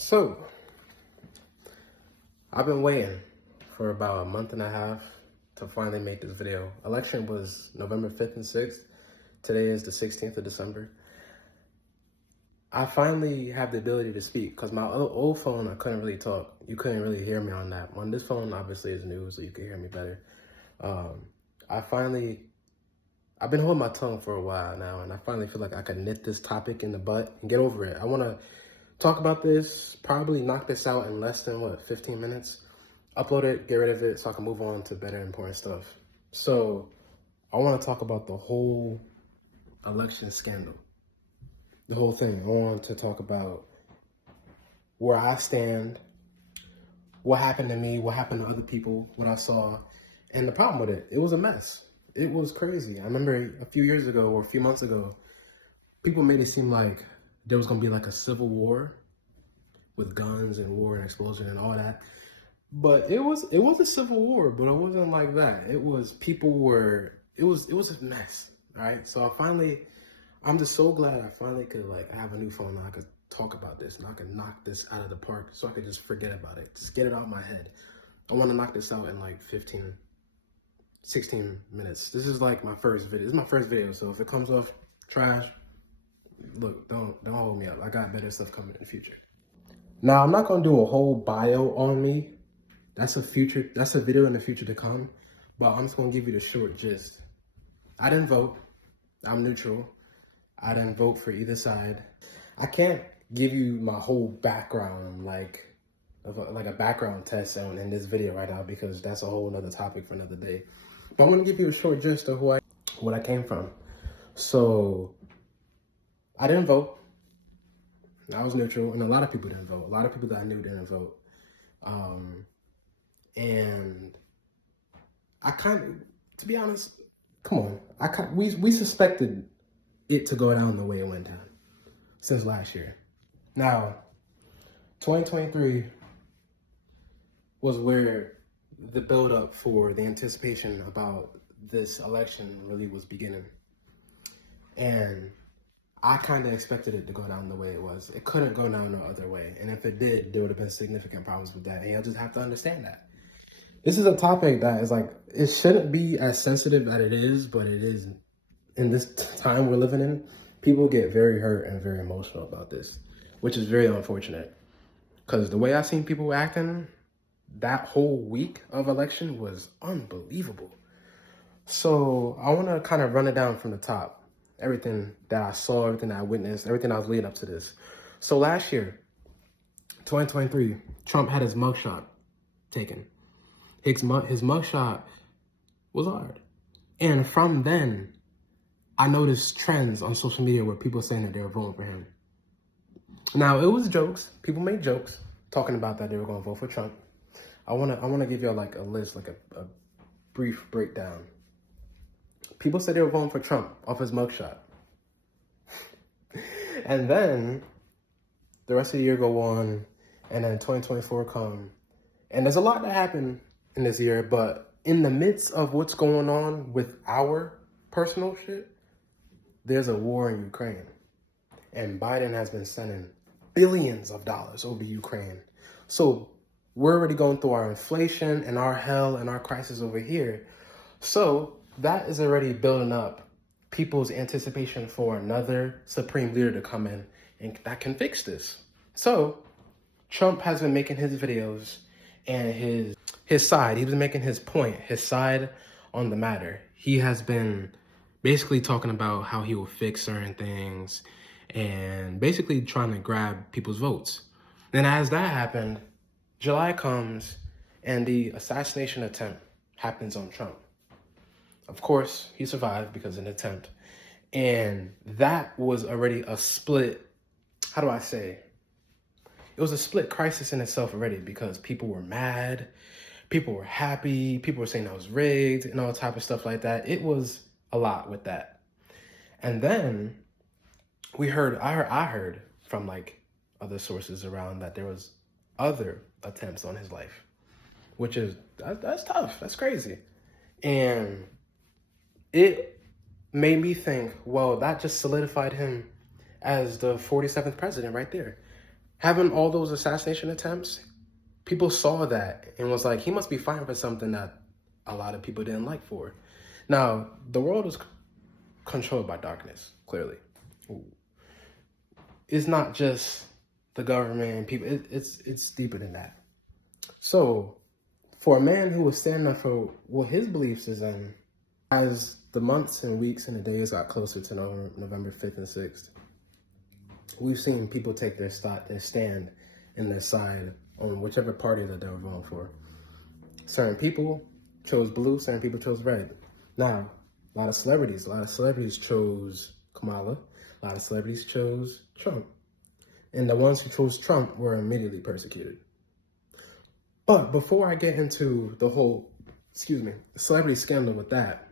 So, I've been waiting for about a month and a half to finally make this video. Election was November 5th and 6th. Today is the 16th of December. I finally have the ability to speak because my old phone, I couldn't really talk. You couldn't really hear me on that one. This phone obviously is new, so you can hear me better. I've been holding my tongue for a while now, and I finally feel like I can nip this topic in the butt and get over it. I want to talk about this, probably knock this out in less than, 15 minutes? Upload it, get rid of it, so I can move on to better important stuff. So, I want to talk about the whole election scandal. The whole thing. I want to talk about where I stand, what happened to me, what happened to other people, what I saw, and the problem with it. It was a mess. It was crazy. I remember a few years ago or a few months ago, people made it seem like there was going to be like a civil war with guns and war and explosion and all that. But it was a civil war, but it wasn't like that. It was it was a mess, all right? So I'm just so glad I finally could have a new phone now. I could talk about this and I could knock this out of the park so I could just forget about it. Just get it out of my head. I want to knock this out in 16 minutes. This is like my first video. This is my first video, so if it comes off trash, look, don't hold me up. I got better stuff coming in the future. Now, I'm not gonna do a whole bio on me. That's a video in the future to come, but I'm just gonna give you the short gist. I didn't vote. I'm neutral. I didn't vote for either side. I can't give you my whole background, like a background test in this video right now, because that's a whole nother topic for another day. But I'm gonna give you a short gist of what I came from. So, I didn't vote. I was neutral, and a lot of people didn't vote. A lot of people that I knew didn't vote. And I to be honest, come on. We suspected it to go down the way it went down since last year. Now, 2023 was where the build-up for the anticipation about this election really was beginning. And I kind of expected it to go down the way it was. It couldn't go down no other way. And if it did, there would have been significant problems with that. And you'll just have to understand that. This is a topic that is it shouldn't be as sensitive as it is, but it is. In this time we're living in, people get very hurt and very emotional about this, which is very unfortunate. Because the way I seen people acting that whole week of election was unbelievable. So I want to kind of run it down from the top. Everything that I saw, everything that I witnessed, everything I was leading up to this. So last year, 2023, Trump had his mugshot taken. His mugshot was hard. And from then, I noticed trends on social media where people saying that they were voting for him. Now, it was jokes. People made jokes talking about that they were going to vote for Trump. I want to give you a list, a brief breakdown. People said they were voting for Trump off his mugshot. And then the rest of the year go on, and then 2024 come. And there's a lot that happened in this year, but in the midst of what's going on with our personal shit, there's a war in Ukraine. And Biden has been sending billions of dollars over Ukraine. So we're already going through our inflation and our hell and our crisis over here. So that is already building up people's anticipation for another supreme leader to come in and that can fix this. So Trump has been making his videos and his side. He's been making his point, his side on the matter. He has been basically talking about how he will fix certain things and basically trying to grab people's votes. Then as that happened, July comes and the assassination attempt happens on Trump. Of course, he survived because of an attempt. And that was already a split, how do I say? It was a split crisis in itself already because people were mad, people were happy, people were saying that was rigged and all type of stuff like that. It was a lot with that. And then I heard from other sources around that there was other attempts on his life, which is, that's tough, that's crazy. And it made me think, well, that just solidified him as the 47th president right there. having all those assassination attempts, people saw that and was like, he must be fighting for something that a lot of people didn't like for. Now, the world is controlled by darkness, clearly. It's not just the government and people, it's deeper than that. So, for a man who was standing up for what his beliefs is in, as the months and weeks and the days got closer to November 5th and 6th, we've seen people take their stand and their side on whichever party that they were voting for. Certain people chose blue, certain people chose red. Now, a lot of celebrities chose Kamala, a lot of celebrities chose Trump. And the ones who chose Trump were immediately persecuted. But before I get into the whole, celebrity scandal with that,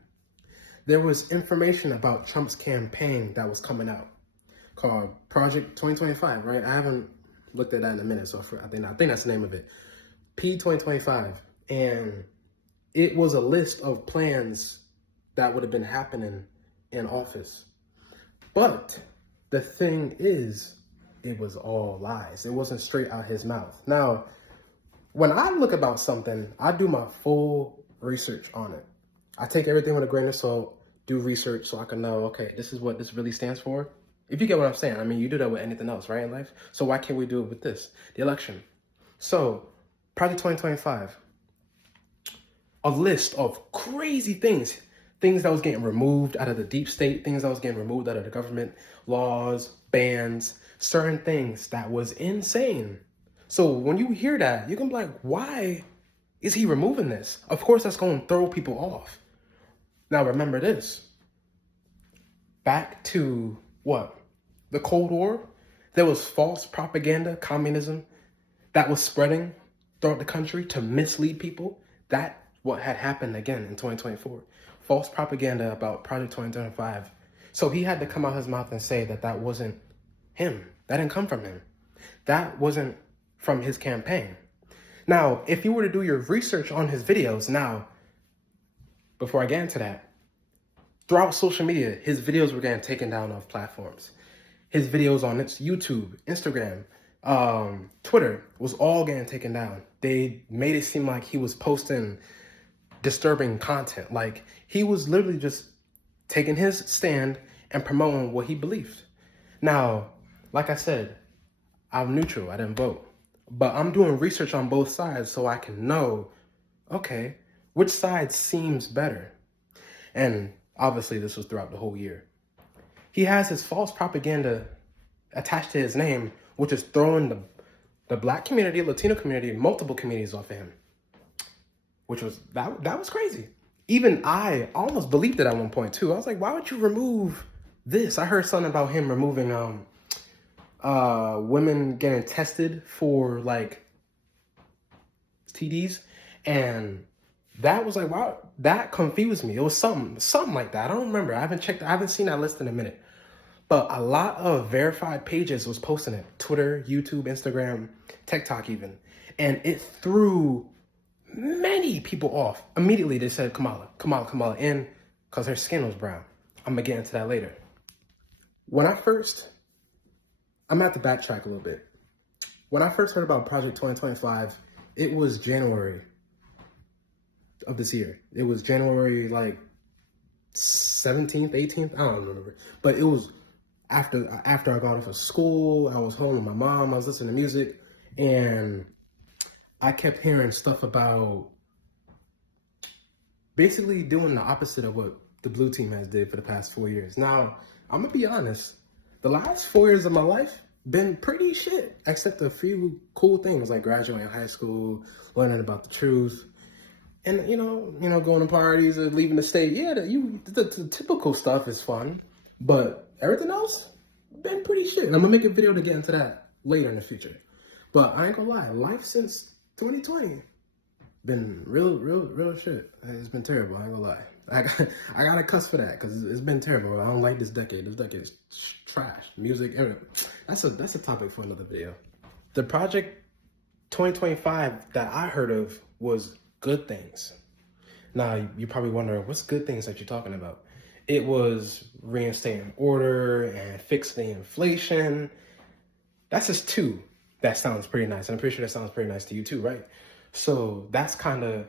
there was information about Trump's campaign that was coming out called Project 2025, right? I haven't looked at that in a minute, so I think that's the name of it. P2025. And it was a list of plans that would have been happening in office. But the thing is, it was all lies. It wasn't straight out his mouth. Now, when I look about something, I do my full research on it. I take everything with a grain of salt, do research so I can know, okay, this is what this really stands for. If you get what I'm saying, I mean, you do that with anything else, right, in life? So why can't we do it with this, the election? So, Project 2025, a list of crazy things that was getting removed out of the deep state, things that was getting removed out of the government, laws, bans, certain things that was insane. So when you hear that, you can be like, why is he removing this? Of course, that's going to throw people off. Now, remember this. Back to what? The Cold War? There was false propaganda, communism, that was spreading throughout the country to mislead people. That what had happened again in 2024. False propaganda about Project 2025. So he had to come out his mouth and say that that wasn't him. That didn't come from him. That wasn't from his campaign. Now, if you were to do your research on his videos, now, before I get into that, throughout social media, his videos were getting taken down off platforms. His videos on YouTube, Instagram, Twitter was all getting taken down. They made it seem like he was posting disturbing content. Like, he was literally just taking his stand and promoting what he believed. Now, like I said, I'm neutral. I didn't vote. But I'm doing research on both sides so I can know, okay, which side seems better. And obviously this was throughout the whole year. He has his false propaganda attached to his name, which is throwing the Black community, Latino community, multiple communities off of him. Which was, that was crazy. Even I almost believed it at one point too. I was like, why would you remove this? I heard something about him removing women getting tested for like TDs, and that was like, wow, that confused me. It was something like that. I don't remember. I haven't seen that list in a minute. But a lot of verified pages was posting it. Twitter, YouTube, Instagram, TikTok even. And it threw many people off. Immediately they said Kamala, and because her skin was brown. I'm gonna get into that later. I'm gonna have to backtrack a little bit. When I first heard about Project 2025, it was January of this year. It was January like 17th, 18th, I don't remember. But it was after I got off of school. I was home with my mom, I was listening to music, and I kept hearing stuff about basically doing the opposite of what the blue team has did for the past 4 years. Now, I'm gonna be honest. The last 4 years of my life been pretty shit, except a few cool things like graduating high school, learning about the truth, and you know, going to parties or leaving the state. Yeah, the typical stuff is fun, but everything else been pretty shit. And I'm gonna make a video to get into that later in the future. But I ain't gonna lie, life since 2020 been real shit. It's been terrible. I ain't gonna lie. I gotta cuss for that because it's been terrible. I don't like this decade. This decade is trash. Music, everything. That's a topic for another video. The Project 2025 that I heard of was good things. Now you probably wonder, what's good things that you're talking about? It was reinstating order and fix the inflation. That's just two. that sounds pretty nice. And I'm pretty sure that sounds pretty nice to you too, right? So that's kind of,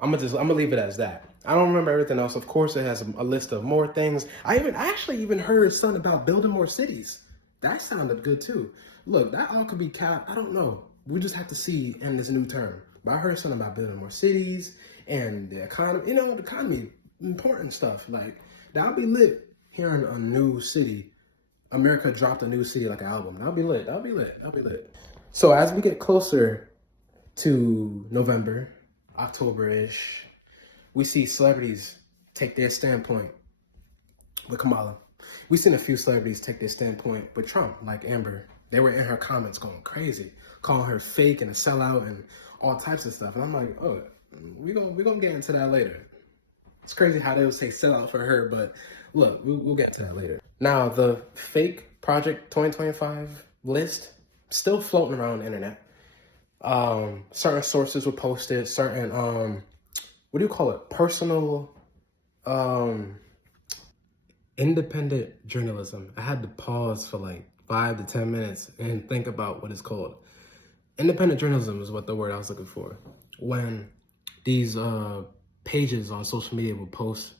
I'm gonna leave it as that. I don't remember everything else. Of course, it has a list of more things. I actually even heard something about building more cities. That sounded good too. Look, that all could be capped. I don't know. We just have to see in this new term. But I heard something about building more cities and the economy. You know, the economy, important stuff. Like, that'll be lit hearing a new city. America dropped a new city like an album. That'll be lit. That'll be lit. That'll be lit. So as we get closer to November, October-ish, we see celebrities take their standpoint with Kamala. We've seen a few celebrities take their standpoint with Trump, like Amber. They were in her comments going crazy, calling her fake and a sellout and all types of stuff. And I'm like, oh, we're gonna get into that later. It's crazy how they would say sellout for her, but look, we'll get to that later. Now, the fake Project 2025 list still floating around the internet. Certain sources will post it, certain, what do you call it? Personal, independent journalism. I had to pause for like 5 to 10 minutes and think about what it's called. Independent journalism is what the word I was looking for. When these pages on social media will post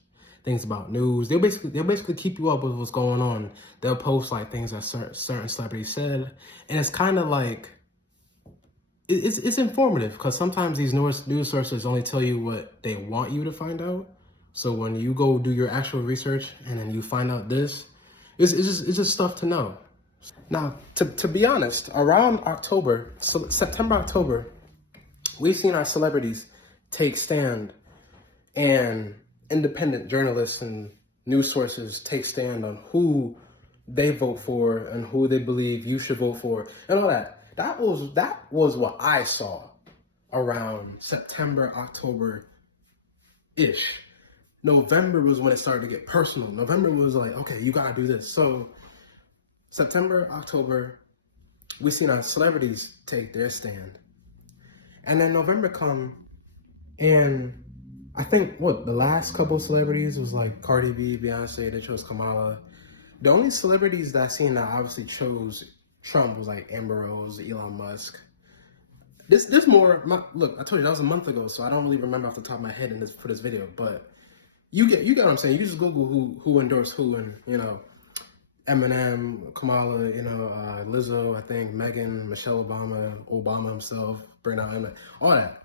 things about news, they'll basically keep you up with what's going on. They'll post like things that certain celebrities said, and it's kind of like it's informative because sometimes these news sources only tell you what they want you to find out. So when you go do your actual research and then you find out this, it's just stuff to know. Now, to be honest, around October, so September, October, we've seen our celebrities take stand, and independent journalists and news sources take stand on who they vote for and who they believe you should vote for and all that. That was what I saw around September, October-ish. November was when it started to get personal. November was like, okay, you gotta do this. So September, October, we seen our celebrities take their stand. And then November come, and I think, the last couple of celebrities was like Cardi B, Beyonce, they chose Kamala. The only celebrities that I seen that obviously chose Trump was like Amber Rose, Elon Musk. This more, look, I told you that was a month ago, so I don't really remember off the top of my head for this video, but you get what I'm saying. You just Google who endorsed who, and, you know, Eminem, Kamala, you know, Lizzo, I think, Megan, Michelle Obama himself, bring out Emma, all that.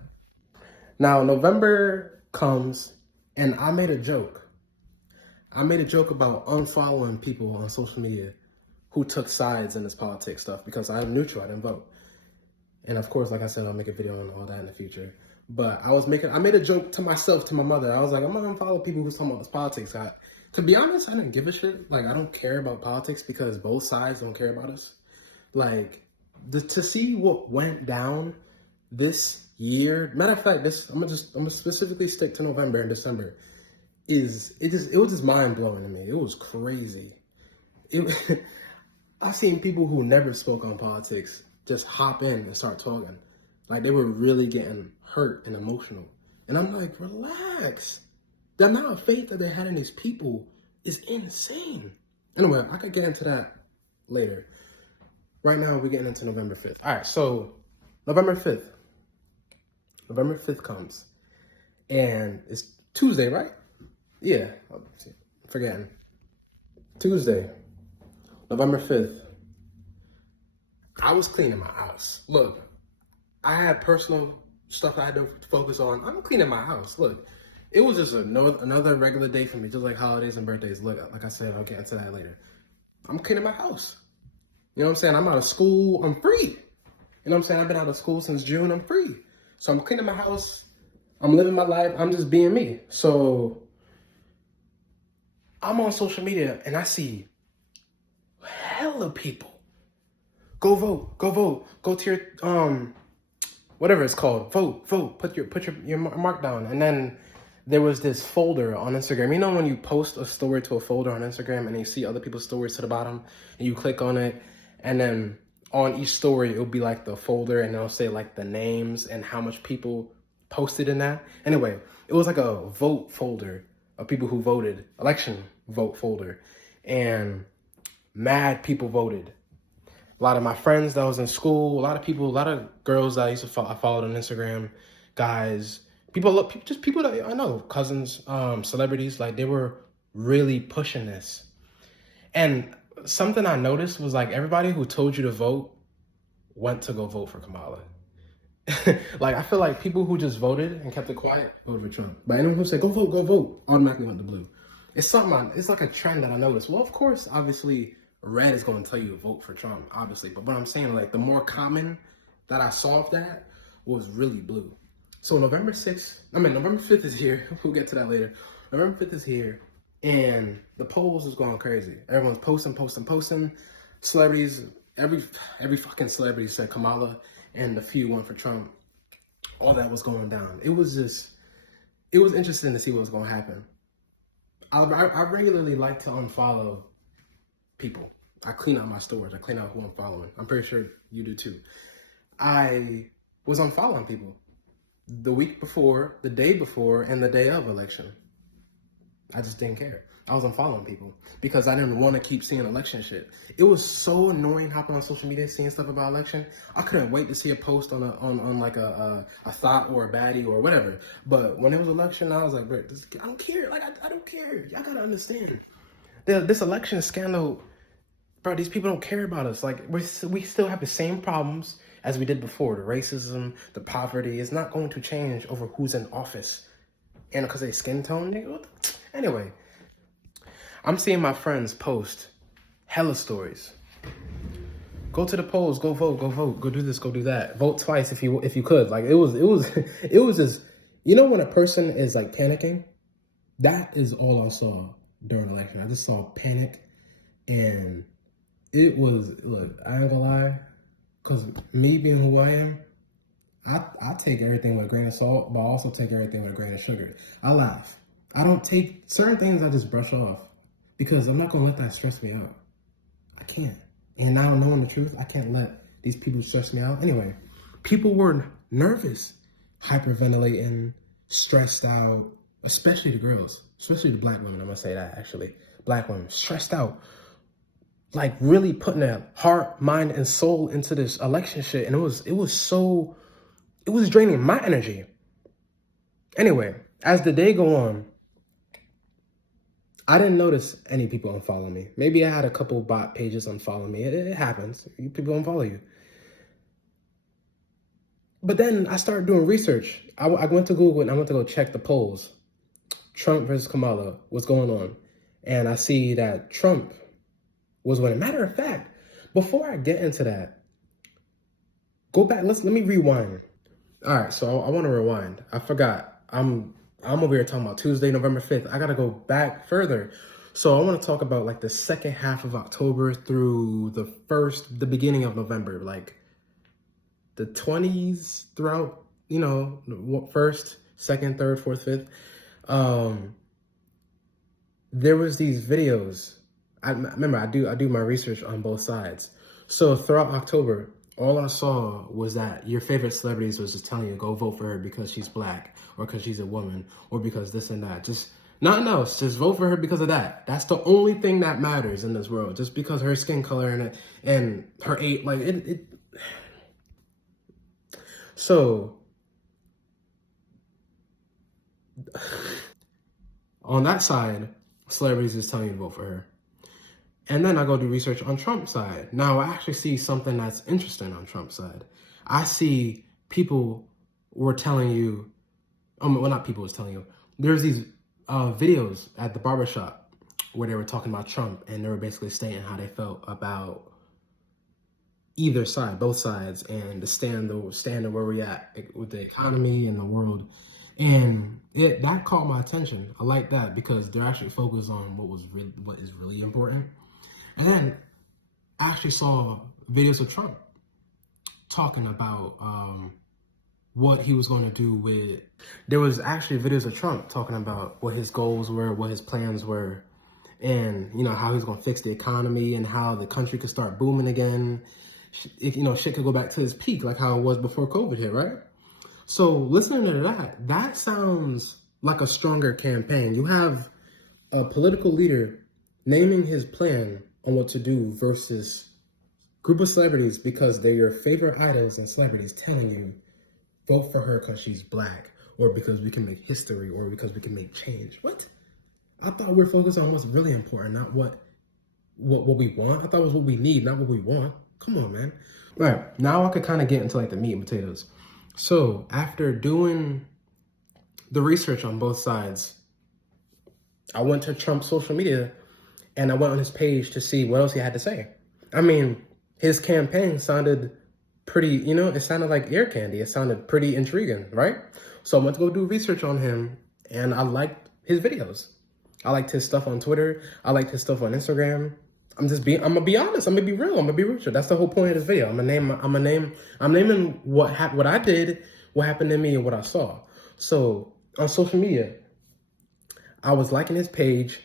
Now, November comes, and I made a joke. I made a joke about unfollowing people on social media who took sides in this politics stuff because I'm neutral, I didn't vote. And of course, like I said, I'll make a video on all that in the future. But I made a joke to myself, to my mother. I was like, I'm not gonna follow people who's talking about this politics. To be honest, I didn't give a shit. Like, I don't care about politics because both sides don't care about us. Like, to see what went down this year, matter of fact, I'm gonna specifically stick to November and December, it was just mind blowing to me. It was crazy. I've seen people who never spoke on politics just hop in and start talking. Like, they were really getting hurt and emotional. And I'm like, relax. The amount of faith that they had in these people is insane. Anyway, I could get into that later. Right now, we're getting into November 5th. All right, so November 5th. November 5th comes. And it's Tuesday, right? Yeah, I'm forgetting. Tuesday, November 5th. I was cleaning my house. Look, I had personal stuff I had to focus on. I'm cleaning my house. Look, it was just another regular day for me, just like holidays and birthdays. Look, like I said, I'll get into that later. I'm cleaning my house. You know what I'm saying? I'm out of school. I'm free. You know what I'm saying? I've been out of school since June. I'm free. So I'm cleaning my house. I'm living my life. I'm just being me. So I'm on social media and I see hella people. Go vote. Go vote. Go to your whatever it's called. Vote. Put your mark down. And then there was this folder on Instagram. You know when you post a story to a folder on Instagram and you see other people's stories to the bottom and you click on it, and then on each story it'll be like the folder and it'll say like the names and how much people posted in that. Anyway, it was like a vote folder of people who voted, election vote folder, and mad people voted. A lot of my friends that was in school, a lot of people, a lot of girls that I used to follow, I followed on Instagram, guys, just people that I know, cousins, celebrities, like they were really pushing this. And something I noticed was like everybody who told you to vote went to go vote for Kamala. Like, I feel like people who just voted and kept it quiet voted for Trump. But anyone who said, go vote, automatically went to blue. It's it's like a trend that I noticed. Well, of course, obviously, red is going to tell you to vote for Trump, obviously. But what I'm saying, like, the more common that I saw of that was really blue. So November 5th is here. We'll get to that later. November 5th is here. And the polls is going crazy. Everyone's posting. Celebrities, every fucking celebrity said Kamala, and the few went for Trump. All that was going down. It was interesting to see what was going to happen. I regularly like to unfollow people. I clean out my stories. I clean out who I'm following. I'm pretty sure you do too. I was unfollowing people the week before, the day before, and the day of election. I just didn't care. I was unfollowing people because I didn't want to keep seeing election shit. It was so annoying hopping on social media seeing stuff about election. I couldn't wait to see a post on like a thought or a baddie or whatever. But when it was election, I was like, bro, I don't care. Like, I don't care. Y'all gotta understand. This election scandal, bro, these people don't care about us. Like, we still have the same problems as we did before. The racism, the poverty is not going to change over who's in office. And because of their skin tone, nigga. Anyway, I'm seeing my friends post hella stories. Go to the polls, go vote, go do this, go do that. Vote twice if you could. Like, it was just, you know, when a person is like panicking, that is all I saw during election. I just saw panic, and it was, look, I ain't gonna lie, because me being who I am, I take everything with a grain of salt, but I also take everything with a grain of sugar. I laugh. I don't take certain things, I just brush off because I'm not going to let that stress me out. I can't. And now knowing the truth, I can't let these people stress me out. Anyway, people were nervous, hyperventilating, stressed out, especially the girls, especially the black women. I'm going to say that actually. Black women, stressed out, like really putting their heart, mind, and soul into this election shit. And it was draining my energy. Anyway, as the day go on, I didn't notice any people unfollow me. Maybe I had a couple bot pages unfollow me. It happens. People unfollow you. But then I started doing research. I went to Google and I went to go check the polls. Trump versus Kamala, what's going on? And I see that Trump was winning. Matter of fact, before I get into that, go back. Let me rewind. All right, so I want to rewind. I forgot. I'm over here talking about Tuesday, November 5th. I got to go back further. So I want to talk about like the second half of October through the beginning of November, like the 20s throughout, you know, 1st, 2nd, 3rd, 4th, 5th. There was these videos. I remember I do my research on both sides. So throughout October, all I saw was that your favorite celebrities was just telling you, go vote for her because she's black or because she's a woman or because this and that. Just nothing else. Just vote for her because of that. That's the only thing that matters in this world. Just because her skin color and her age, like it. So on that side, celebrities is telling you to vote for her. And then I go do research on Trump's side. Now I actually see something that's interesting on Trump's side. I see people were telling you, well, not people was telling you, there's these videos at the barbershop where they were talking about Trump and they were basically stating how they felt about either side, both sides, and the stand of where we're at with the economy and the world. And that caught my attention. I like that because they're actually focused on what is really important. And then I actually saw videos of Trump talking about what he was going to do with. There was actually videos of Trump talking about what his goals were, what his plans were, and you know how he's going to fix the economy and how the country could start booming again. You know, shit could go back to his peak like how it was before COVID hit, right? So listening to that sounds like a stronger campaign. You have a political leader naming his plan on what to do versus Group of celebrities because they're your favorite idols and celebrities telling you, vote for her because she's black, or because we can make history, or because we can make change. What? I thought we were focused on what's really important, not what we want. I thought it was what we need, not what we want. Come on, man. All right, now I could kind of get into like the meat and potatoes. So after doing the research on both sides, I went to Trump's social media and I went on his page to see what else he had to say. I mean, his campaign sounded pretty, it sounded like ear candy. It sounded pretty intriguing, right? So I went to go do research on him and I liked his videos. I liked his stuff on Twitter. I liked his stuff on Instagram. I'm gonna be honest. I'm gonna be real. I'm gonna be real. That's the whole point of this video. I'm naming what I did, what happened to me, and what I saw. So on social media, I was liking his page.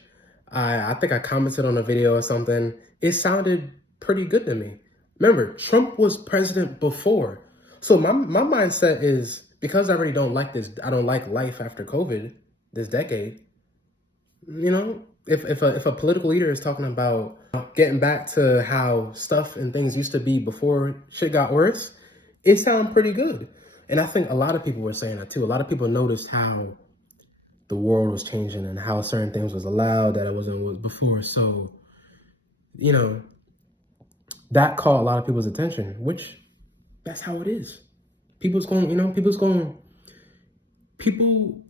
I think I commented on a video or something. It sounded pretty good to me. Remember, Trump was president before. So my mindset is, because I already don't like this, I don't like life after COVID, this decade. If a political leader is talking about getting back to how stuff and things used to be before shit got worse, it sounds pretty good. And I think a lot of people were saying that too. A lot of people noticed how the world was changing and how certain things was allowed that it wasn't before. So, that caught a lot of people's attention, which that's how it is. People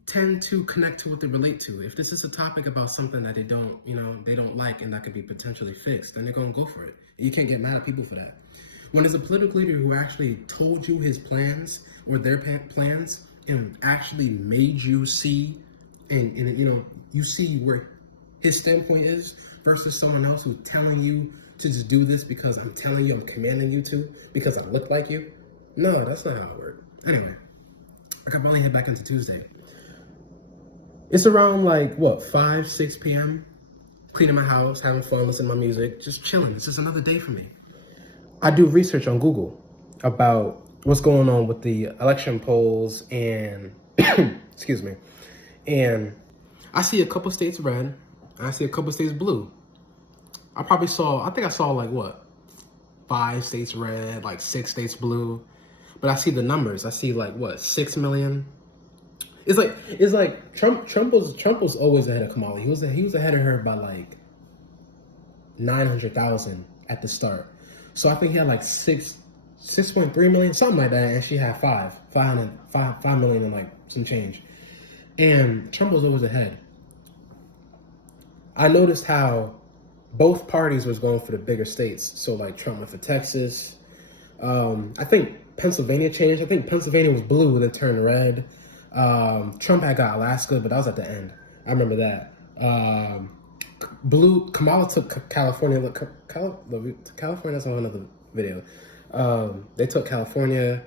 tend to connect to what they relate to. If this is a topic about something that they don't like and that could be potentially fixed, then they're going to go for it. You can't get mad at people for that. When there's a political leader who actually told you his plans or their plans and actually made you see and you see where his standpoint is versus someone else who's telling you to just do this because I'm telling you, I'm commanding you to, because I look like you. No, that's not how it works. Anyway, I got finally head back into Tuesday. It's around 5, 6 p.m. Cleaning my house, having fun, listening to my music, just chilling. It's just another day for me. I do research on Google about what's going on with the election polls and, excuse me, and I see a couple states red, and I see a couple states blue. I think I saw 5 states red, 6 states blue, but I see the numbers. I see 6 million. It's like Trump was always ahead of Kamala. He was ahead of her by 900,000 at the start. So I think he had 6.3 million, something like that, and she had 5 million and some change. And Trump was always ahead. I noticed how both parties was going for the bigger states. So Trump went for Texas. I think Pennsylvania changed. I think Pennsylvania was blue, then turned red. Trump had got Alaska, but that was at the end. I remember that. Kamala took California. California, that's another video. They took California.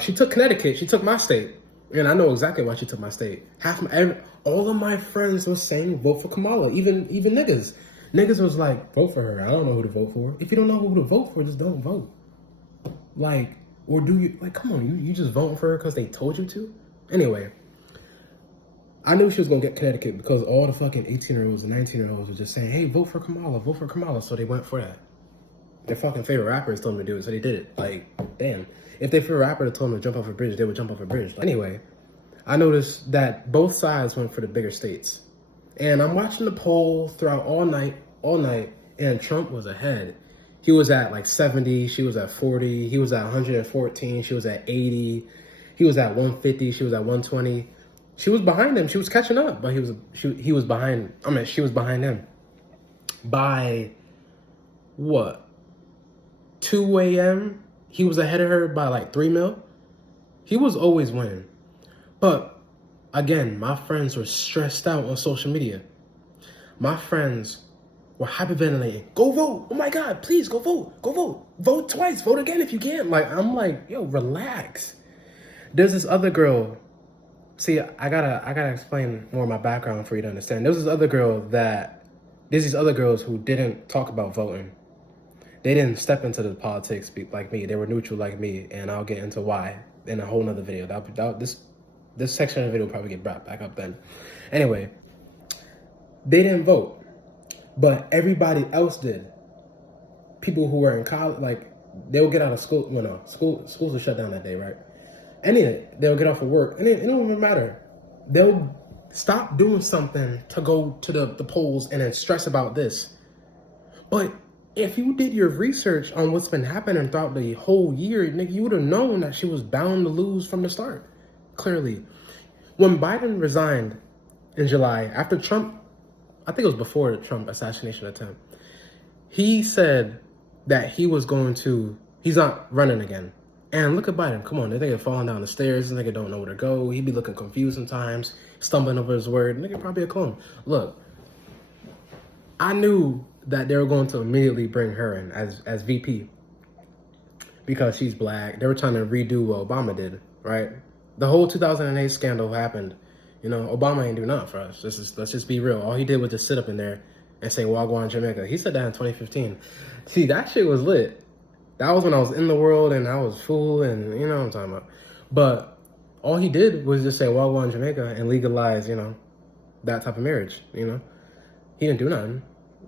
She took Connecticut. She took my state. And I know exactly why she took my state. All of my friends were saying vote for Kamala, even niggas. Niggas was like, vote for her. I don't know who to vote for. If you don't know who to vote for, just don't vote. Or do you, come on, you just voting for her because they told you to? Anyway, I knew she was going to get Connecticut because all the fucking 18-year-olds and 19-year-olds were just saying, hey, vote for Kamala, vote for Kamala. So they went for that. Their fucking favorite rappers told them to do it, so they did it. Damn. If their favorite rapper told them to jump off a bridge, they would jump off a bridge. Anyway, I noticed that both sides went for the bigger states. And I'm watching the poll throughout all night, and Trump was ahead. He was at 70, she was at 40, he was at 114, she was at 80, he was at 150, she was at 120. She was behind him, she was catching up, but he was behind, she was behind him. By, 2 a.m., he was ahead of her by 3 mil. He was always winning. But, again, my friends were stressed out on social media. My friends were hyperventilating. Go vote. Oh my God, please go vote. Go vote. Vote twice. Vote again if you can. I'm like, yo, relax. There's this other girl. See, I gotta explain more of my background for you to understand. There's these other girls who didn't talk about voting. They didn't step into the politics like me. They were neutral like me, and I'll get into why in a whole nother video. This section of the video will probably get brought back up then. Anyway, they didn't vote, but everybody else did. people who were in college, like, they'll get out of school. Well, no, schools are shut down that day, right? And then they'll get off of work, and it don't even matter. They'll stop doing something to go to the polls and then stress about this. But if you did your research on what's been happening throughout the whole year, nigga, you would have known that she was bound to lose from the start. Clearly. When Biden resigned in July, after Trump, I think it was before the Trump assassination attempt, he said that he's not running again. And look at Biden. Come on, the nigga falling down the stairs. The nigga don't know where to go. He be looking confused sometimes, stumbling over his word. Nigga probably a clone. Look, I knew that they were going to immediately bring her in as VP because she's black. They were trying to redo what Obama did, right? The whole 2008 scandal happened. You know, Obama ain't do nothing for us. Let's just be real. All he did was just sit up in there and say Wagwan Jamaica. He said that in 2015. See, that shit was lit. That was when I was in the world and I was full and you know what I'm talking about. But all he did was just say Wagwan Jamaica and legalize, you know, that type of marriage, you know. He didn't do nothing.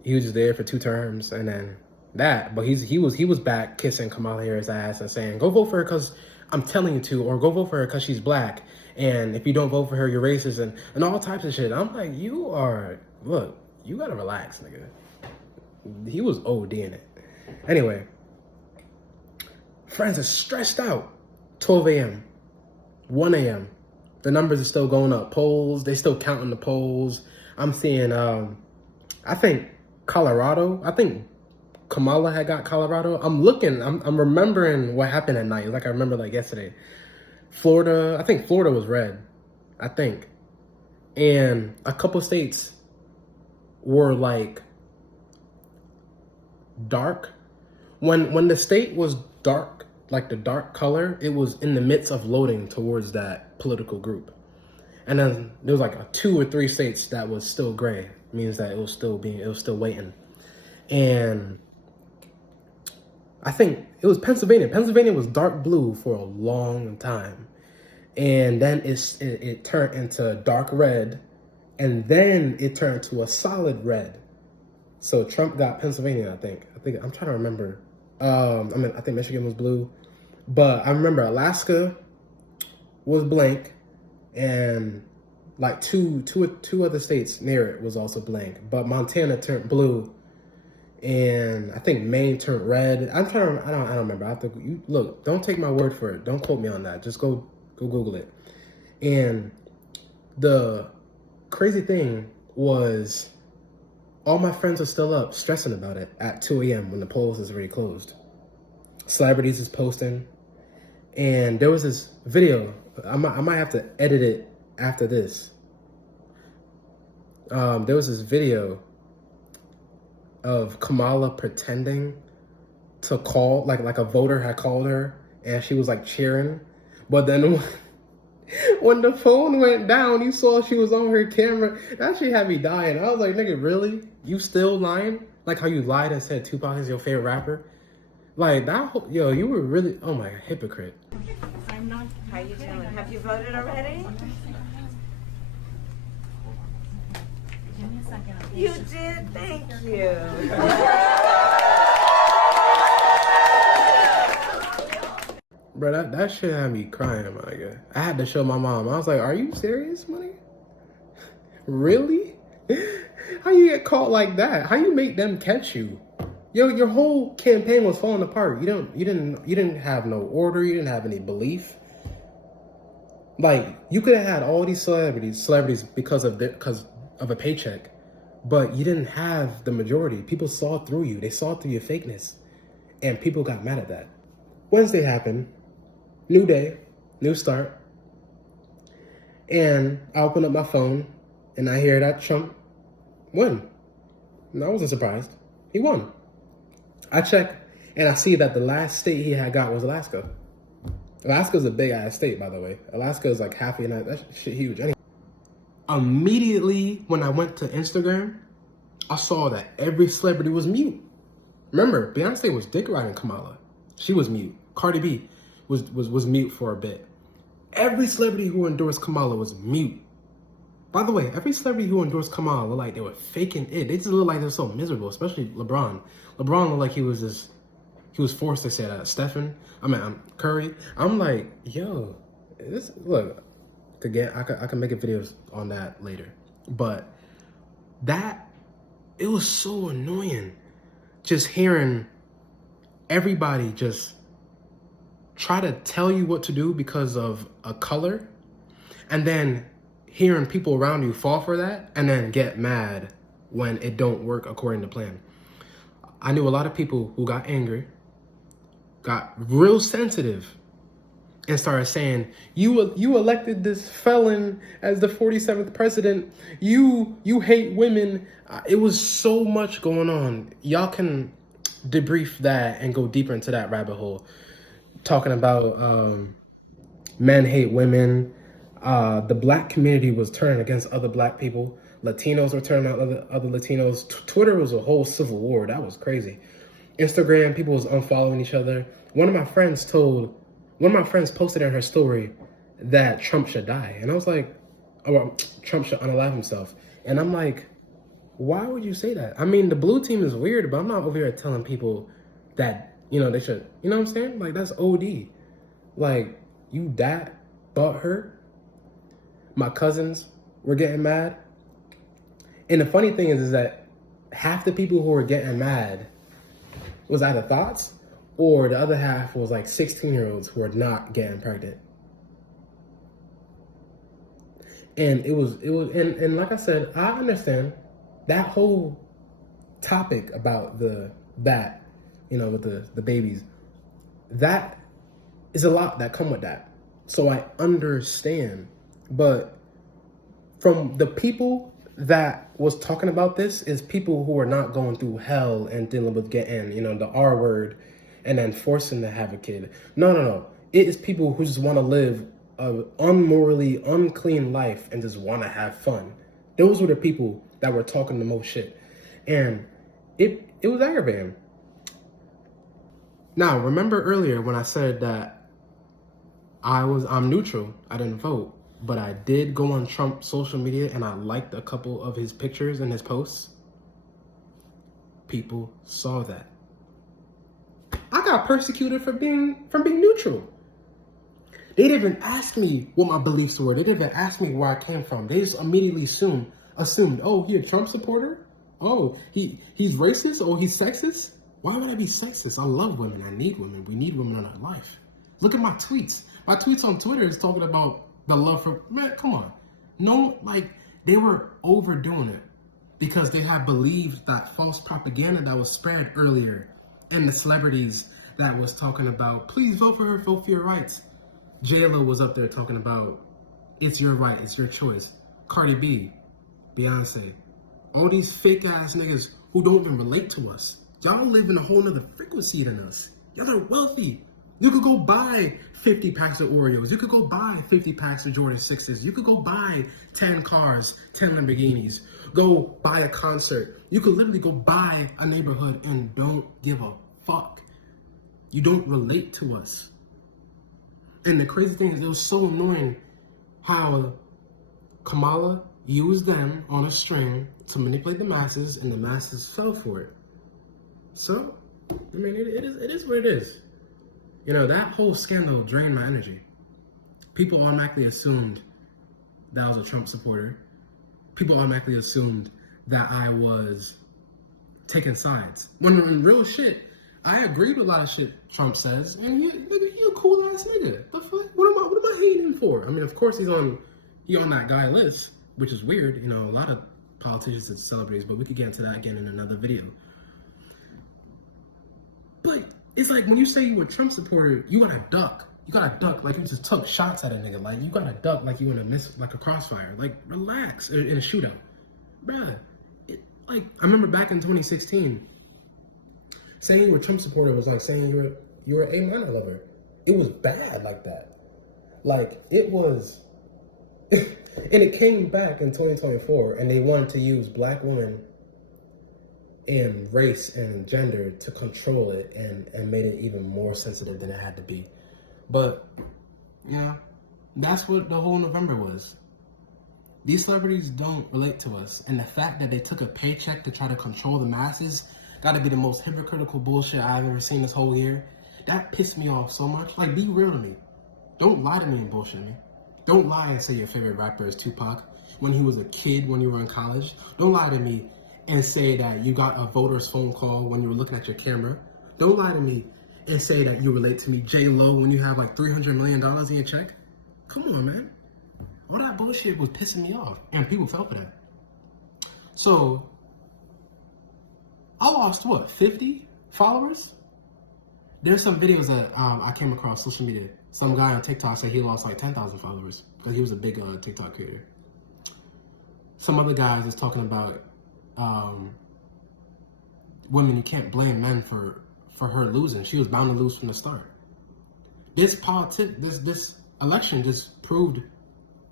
He was just there for 2 terms and then that. But he was back kissing Kamala Harris' ass and saying, go vote for her because I'm telling you to, or go vote for her because she's black. And if you don't vote for her, you're racist and all types of shit. I'm like, look, you gotta relax, nigga. He was ODing it. Anyway, friends are stressed out. 12 a.m., 1 a.m. The numbers are still going up. Polls, they still counting the polls. I'm seeing, I think Colorado, I think Kamala had got Colorado. I'm remembering what happened at night. Like I remember like yesterday. Florida, I think Florida was red. I think. And a couple states were like dark. When the state was dark, like the dark color, it was in the midst of loading towards that political group. And then there was like 2 or 3 states that was still gray. It means that it was still waiting. And I think it was Pennsylvania. Pennsylvania was dark blue for a long time. And then it turned into dark red. And then it turned to a solid red. So Trump got Pennsylvania, I think. I'm trying to remember. I think Michigan was blue. But I remember Alaska was blank. And like two other states near it was also blank. But Montana turned blue. And I think Maine turned red. I don't remember. I have to look. Don't take my word for it. Don't quote me on that. Just go Google it. And the crazy thing was, all my friends are still up stressing about it at 2 a.m. when the polls is already closed. Celebrities is posting, and there was this video. I might have to edit it after this. There was this video of Kamala pretending to call, like a voter had called her and she was like cheering. But then when the phone went down, you saw she was on her camera. That shit had me dying. I was like, nigga, really? You still lying? Like how you lied and said Tupac is your favorite rapper? Like that, yo, you were really, oh my God, hypocrite. I'm not. How you doing? Have you voted already? Give me a second. You did? Thank you. Bro, that shit had me crying, my God. I had to show my mom. I was like, are you serious, money? Really? How you get caught like that? How you make them catch you? Yo, your whole campaign was falling apart. You didn't have no order. You didn't have any belief. Like, you could have had all these celebrities because of a paycheck, but you didn't have the majority. People saw through you. They saw through your fakeness, and people got mad at that. Wednesday happened. New day, new start. And I open up my phone, and I hear that Trump won. And I wasn't surprised. He won. I check, and I see that the last state he had got was Alaska. Alaska's a big-ass state, by the way. Alaska is like half the United States. That shit huge. Anyway, immediately when I went to Instagram, I saw that every celebrity was mute. Remember, Beyonce was dick riding Kamala. She was mute. Cardi B was mute for a bit. Every celebrity who endorsed Kamala was mute. By the way, every celebrity who endorsed Kamala looked like they were faking it. They just look like they're so miserable, especially LeBron. LeBron looked like he was forced to say that. Curry. I'm like, yo, look, again, I can make a video on that later. But it was so annoying just hearing everybody just try to tell you what to do because of a color, and then hearing people around you fall for that and then get mad when it don't work according to plan. I knew a lot of people who got angry, got real sensitive, and started saying, you elected this felon as the 47th president. You hate women. It was so much going on. Y'all can debrief that and go deeper into that rabbit hole. Talking about men hate women. The black community was turning against other black people. Latinos were turning on other Latinos. Twitter was a whole civil war. That was crazy. Instagram, people was unfollowing each other. One of my friends posted in her story that Trump should die. And I was like, oh, well, Trump should unalive himself. And I'm like, why would you say that? I mean, the blue team is weird, but I'm not over here telling people that, they should, you know what I'm saying? Like, that's OD. Like, you that butthurt? My cousins were getting mad. And the funny thing is that half the people who were getting mad was either thoughts, or the other half was like 16-year-olds who are not getting pregnant. And and like I said, I understand that whole topic about with the babies. That is a lot that come with that. So I understand. But from the people that was talking about this is people who are not going through hell and dealing with getting, the R word and then forcing to have a kid. No. It is people who just want to live an unmorally unclean life and just want to have fun. Those were the people that were talking the most shit. And it was aggravating. Now, remember earlier when I said that I'm neutral, I didn't vote, but I did go on Trump's social media and I liked a couple of his pictures and his posts. People saw that. I got persecuted for being neutral. They didn't even ask me what my beliefs were. They didn't even ask me where I came from. They just immediately assumed, oh, he a Trump supporter? Oh, he's racist? Oh, he's sexist? Why would I be sexist? I love women. I need women. We need women in our life. Look at my tweets. My tweets on Twitter is talking about the love for, man, come on. No, they were overdoing it because they had believed that false propaganda that was spread earlier, and the celebrities that was talking about, please vote for her, vote for your rights. J-Lo was up there talking about, it's your right, it's your choice. Cardi B, Beyonce, all these fake ass niggas who don't even relate to us. Y'all live in a whole nother frequency than us. Y'all are wealthy. You could go buy 50 packs of Oreos. You could go buy 50 packs of Jordan 6s. You could go buy 10 cars, 10 Lamborghinis. Go buy a concert. You could literally go buy a neighborhood and don't give a fuck. You don't relate to us. And the crazy thing is, it was so annoying how Kamala used them on a string to manipulate the masses, and the masses fell for it. So, I mean, it is what it is. That whole scandal drained my energy. People automatically assumed that I was a Trump supporter. People automatically assumed that I was taking sides. When in real shit, I agreed with a lot of shit Trump says, and he a cool ass nigga. The fuck? What am I hating him for? I mean, of course he on that guy list, which is weird. A lot of politicians and celebrities, but we could get into that again in another video. But it's like when you say you a Trump supporter, you gotta duck. You gotta duck like you just took shots at a nigga. Like you gotta duck like you in a like a crossfire. Like relax in a shootout, bruh. I remember back in 2016, saying you were a Trump supporter was like saying you were a minor lover. It was bad like that. Like it was, and it came back in 2024, and they wanted to use black women and race and gender to control it and made it even more sensitive than it had to be. But yeah, that's what the whole November was. These celebrities don't relate to us. And the fact that they took a paycheck to try to control the masses gotta be the most hypocritical bullshit I've ever seen this whole year. That pissed me off so much. Like, be real to me. Don't lie to me and bullshit me. Don't lie and say your favorite rapper is Tupac when he was a kid when you were in college. Don't lie to me and say that you got a voter's phone call when you were looking at your camera. Don't lie to me and say that you relate to me, J-Lo, when you have like $300 million in your check. Come on, man. All that bullshit was pissing me off, and people fell for that. So, I lost, what, 50 followers? There's some videos that I came across social media. Some guy on TikTok said he lost like 10,000 followers because he was a big TikTok creator. Some other guys is talking about women. You can't blame men for her losing. She was bound to lose from the start. This election just proved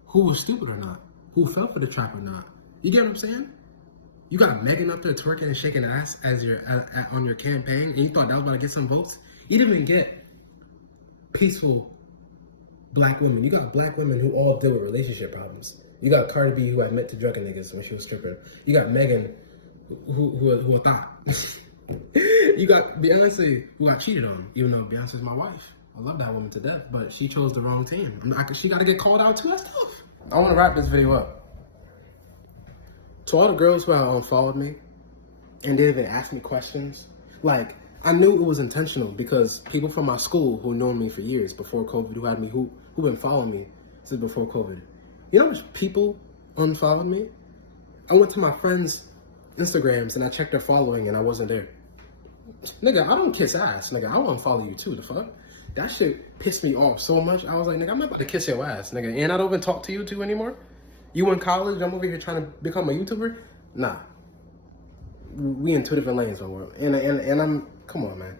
who was stupid or not, who fell for the trap or not. You get what I'm saying? You got Megan up there twerking and shaking ass as your on your campaign, and you thought that was about to get some votes. You didn't even get peaceful black women. You got black women who all deal with relationship problems. You got Cardi B who admit to drugging niggas when she was stripping. You got Megan who a thought. You got Beyonce who got cheated on, even though Beyonce's my wife. I love that woman to death, but she chose the wrong team. She got to get called out too. That's tough. I want to wrap this video up. To all the girls who have unfollowed me and didn't even ask me questions, like, I knew it was intentional because people from my school who known me for years before COVID, who been following me since before COVID. You know how much people unfollowed me? I went to my friends' Instagrams and I checked their following and I wasn't there. Nigga, I don't kiss ass. Nigga, I won't follow you too, the fuck? That shit pissed me off so much. I was like, nigga, I'm not about to kiss your ass, nigga. And I don't even talk to you two anymore. You in college, I'm over here trying to become a YouTuber? Nah. We in two different lanes, my world. And I'm, come on, man.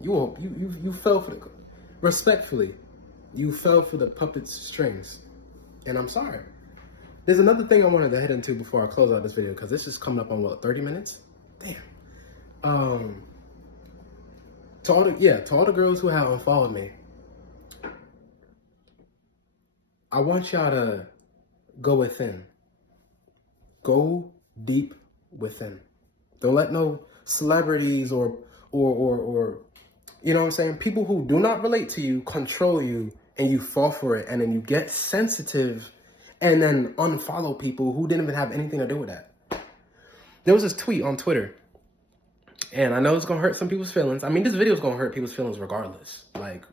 You fell for the, respectfully, you fell for the puppet's strings. And I'm sorry. There's another thing I wanted to head into before I close out this video, because this is coming up on, what, 30 minutes? Damn. To all the girls who have unfollowed me, I want y'all to go within. Go deep within. Don't let no celebrities or you know what I'm saying, people who do not relate to you control you, and you fall for it, and then you get sensitive and then unfollow people who didn't even have anything to do with that. There was this tweet on Twitter, and I know it's gonna hurt some people's feelings. I mean, this video is gonna hurt people's feelings regardless. Like,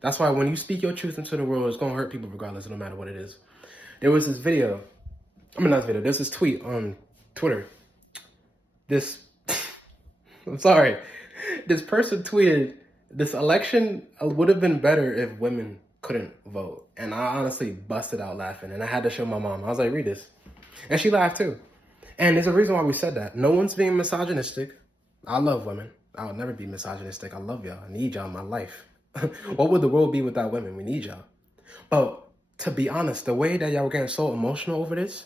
that's why when you speak your truth into the world, it's gonna hurt people regardless, no matter what it is. There was this video, there's this tweet on Twitter. I'm sorry. This person tweeted, this election would have been better if women couldn't vote. And I honestly busted out laughing, and I had to show my mom. I was like, read this. And she laughed too. And there's a reason why we said that. No one's being misogynistic. I love women. I would never be misogynistic. I love y'all. I need y'all in my life. What would the world be without women? We need y'all. But to be honest, the way that y'all were getting so emotional over this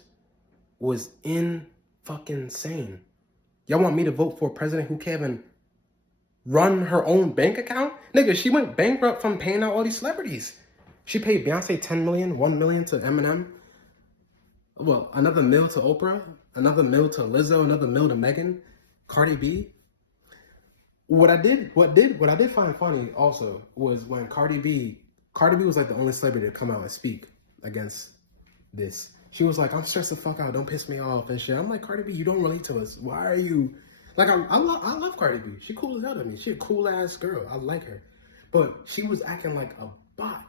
was insane. Y'all want me to vote for a president who can't even run her own bank account? Nigga, she went bankrupt from paying out all these celebrities. She paid Beyonce $10 million, $1 million to Eminem. Well, another $1 million to Oprah, another $1 million to Lizzo, another $1 million to Megan, Cardi B. What I did find funny also was when Cardi B was like the only celebrity to come out and speak against this. She was like, I'm stressed the fuck out, don't piss me off and shit. I'm like, Cardi B, you don't relate to us. Why are you, like, I love Cardi B. She cool as hell to me. She a cool ass girl. I like her. But she was acting like a bot.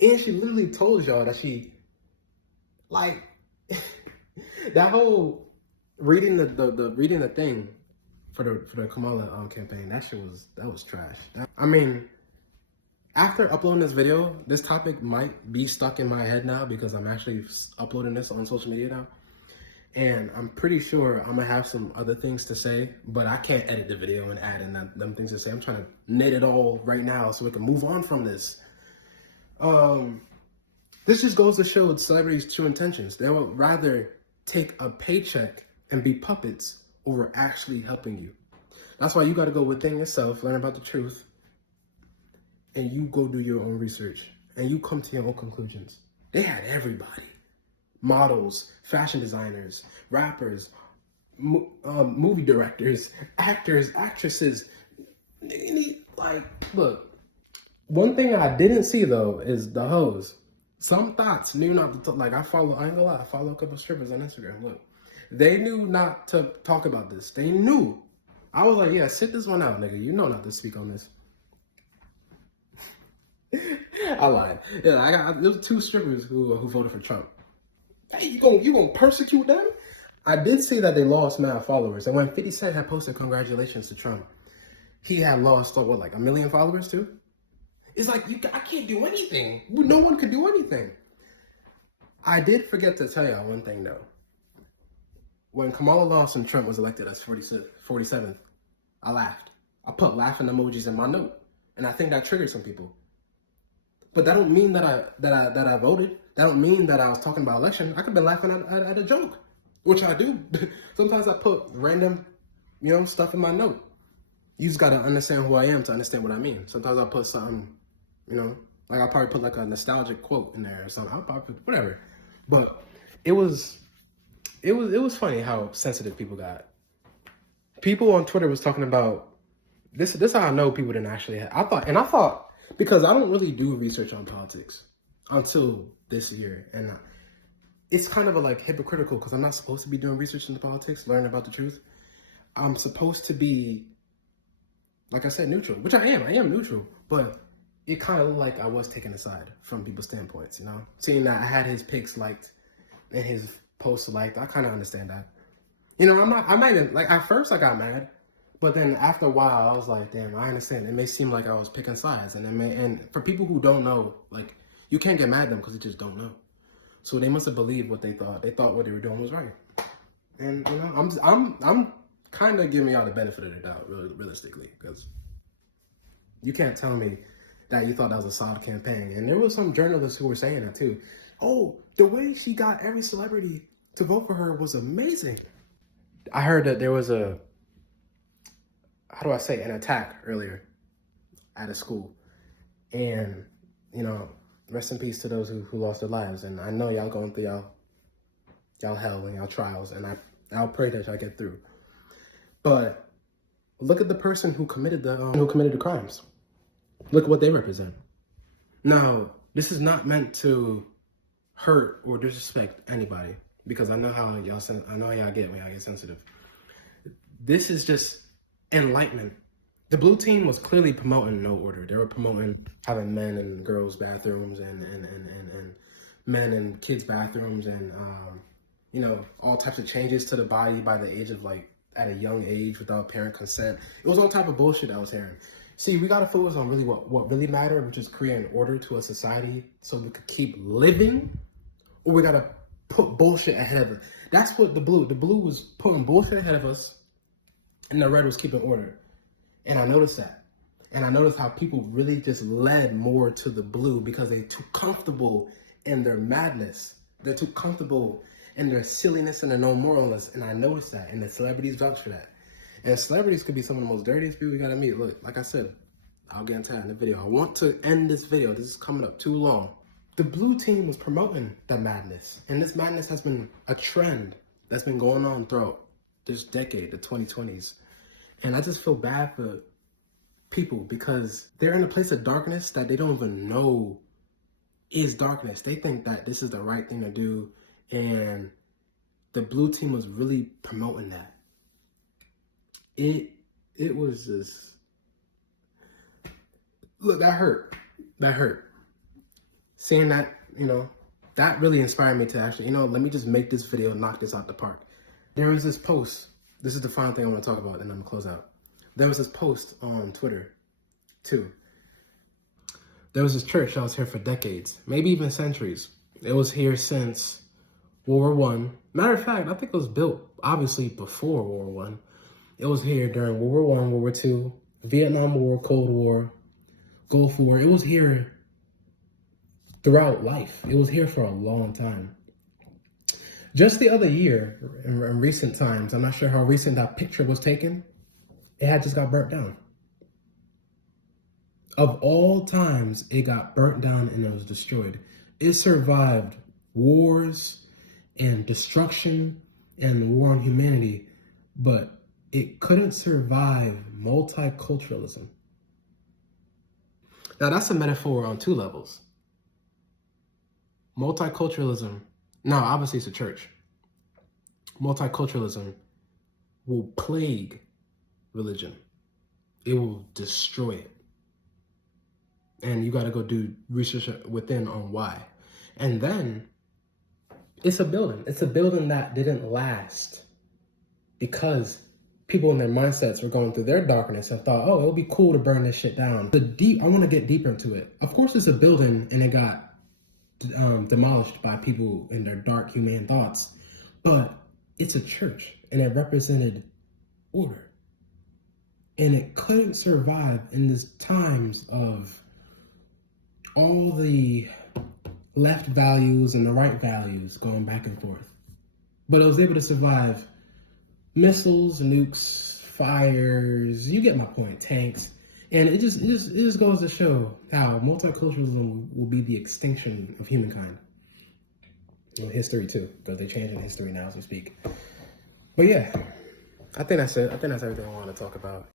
And she literally told y'all that she, like, that whole reading the thing for the Kamala campaign, that was trash. I mean, after uploading this video, this topic might be stuck in my head now because I'm actually uploading this on social media now. And I'm pretty sure I'm gonna have some other things to say, but I can't edit the video and add in them things to say. I'm trying to knit it all right now so we can move on from this. This just goes to show celebrities' true intentions. They would rather take a paycheck and be puppets over actually helping you. That's why you gotta go within yourself, learn about the truth, and you go do your own research, and you come to your own conclusions. They had everybody. models, fashion designers, rappers, movie directors, actors, actresses. Like, look, one thing I didn't see though is the hoes. Some thoughts knew not to like. I ain't gonna lie, I follow a couple strippers on Instagram. Look, they knew not to talk about this. They knew. I was like, yeah, sit this one out, nigga. You know not to speak on this. I lied. Yeah, there was 2 strippers who voted for Trump. Hey, you gonna persecute them? I did see that they lost mad followers, and when 50 Cent had posted congratulations to Trump, he had lost what, like 1 million followers too. It's like I can't do anything. No one could do anything. I did forget to tell y'all one thing though. When Kamala lost and Trump was elected as 47th, I laughed. I put laughing emojis in my note, and I think that triggered some people. But that don't mean that I voted. That don't mean that I was talking about election. I could be laughing at a joke, which I do. Sometimes I put random, stuff in my note. You just gotta understand who I am to understand what I mean. Sometimes I put something, like I'll probably put like a nostalgic quote in there or something. I'll probably put whatever. But it was funny how sensitive people got. People on Twitter was talking about this. This is how I know people didn't actually. I thought because I don't really do research on politics until this year, and it's kind of like hypocritical because I'm not supposed to be doing research into politics, learning about the truth. I'm supposed to be, like I said, neutral, which I am. I am neutral, but it kind of looked like I was taking a side from people's standpoints, Seeing that I had his pics liked and his posts liked, I kind of understand that. I'm not even, like, at first I got mad, but then after a while, I was like, damn, I understand. It may seem like I was picking sides, and for people who don't know, like, you can't get mad at them because they just don't know. So they must have believed what they thought. They thought what they were doing was right. And, I'm kind of giving y'all the benefit of the doubt, realistically, because you can't tell me that you thought that was a solid campaign. And there was some journalists who were saying that too. Oh, the way she got every celebrity to vote for her was amazing. I heard that there was an attack earlier at a school. And, rest in peace to those who lost their lives. And I know y'all going through y'all hell and y'all trials. And I'll pray that y'all get through. But look at the person who committed the crimes. Look at what they represent. Now, this is not meant to hurt or disrespect anybody, because I know how y'all get when y'all get sensitive. This is just enlightenment. The blue team was clearly promoting no order. They were promoting having men and girls bathrooms and men and kids bathrooms and all types of changes to the body by the age of like at a young age without parent consent. It was all type of bullshit I was hearing. See, we gotta focus on really what really mattered, which is creating order to a society so we could keep living, or we gotta put bullshit ahead of it. That's what the blue was putting bullshit ahead of us, and the red was keeping order. And I noticed that. And I noticed how people really just led more to the blue because they're too comfortable in their madness. They're too comfortable in their silliness and their no moralness. And I noticed that, and the celebrities vouch for that. And celebrities could be some of the most dirtiest people you gotta meet. Look, like I said, I'll get into that in the video. I want to end this video. This is coming up too long. The blue team was promoting the madness. And this madness has been a trend that's been going on throughout this decade, the 2020s. And I just feel bad for people because they're in a place of darkness that they don't even know is darkness. They think that this is the right thing to do. And the blue team was really promoting that. It was just, look, that hurt. That hurt. Seeing that, that really inspired me to actually, let me just make this video and knock this out the park. There was this post. This is the final thing I want to talk about, and I'm going to close out. There was this post on Twitter, too. There was this church that was here for decades, maybe even centuries. It was here since World War I. Matter of fact, I think it was built, obviously, before World War I. It was here during World War I, World War II, Vietnam War, Cold War, Gulf War. It was here throughout life. It was here for a long time. Just the other year, in recent times, I'm not sure how recent that picture was taken, it had just got burnt down. Of all times, it got burnt down and it was destroyed. It survived wars. and destruction and war on humanity, but it couldn't survive multiculturalism. Now that's a metaphor on two levels. Multiculturalism, now obviously it's a church. Multiculturalism will plague religion. It will destroy it. And you got to go do research within on why. And then it's a building. It's a building that didn't last because people in their mindsets were going through their darkness and thought, oh, it would be cool to burn this shit down. I want to get deeper into it. Of course, it's a building and it got demolished by people in their dark, humane thoughts. But it's a church and it represented order. And it couldn't survive in these times of all the left values and the right values going back and forth. But it was able to survive missiles, nukes, fires, you get my point, tanks. And it just goes to show how multiculturalism will be the extinction of humankind. In history too, because they're changing history now as we speak. But yeah, I think that's it. I think that's everything I want to talk about.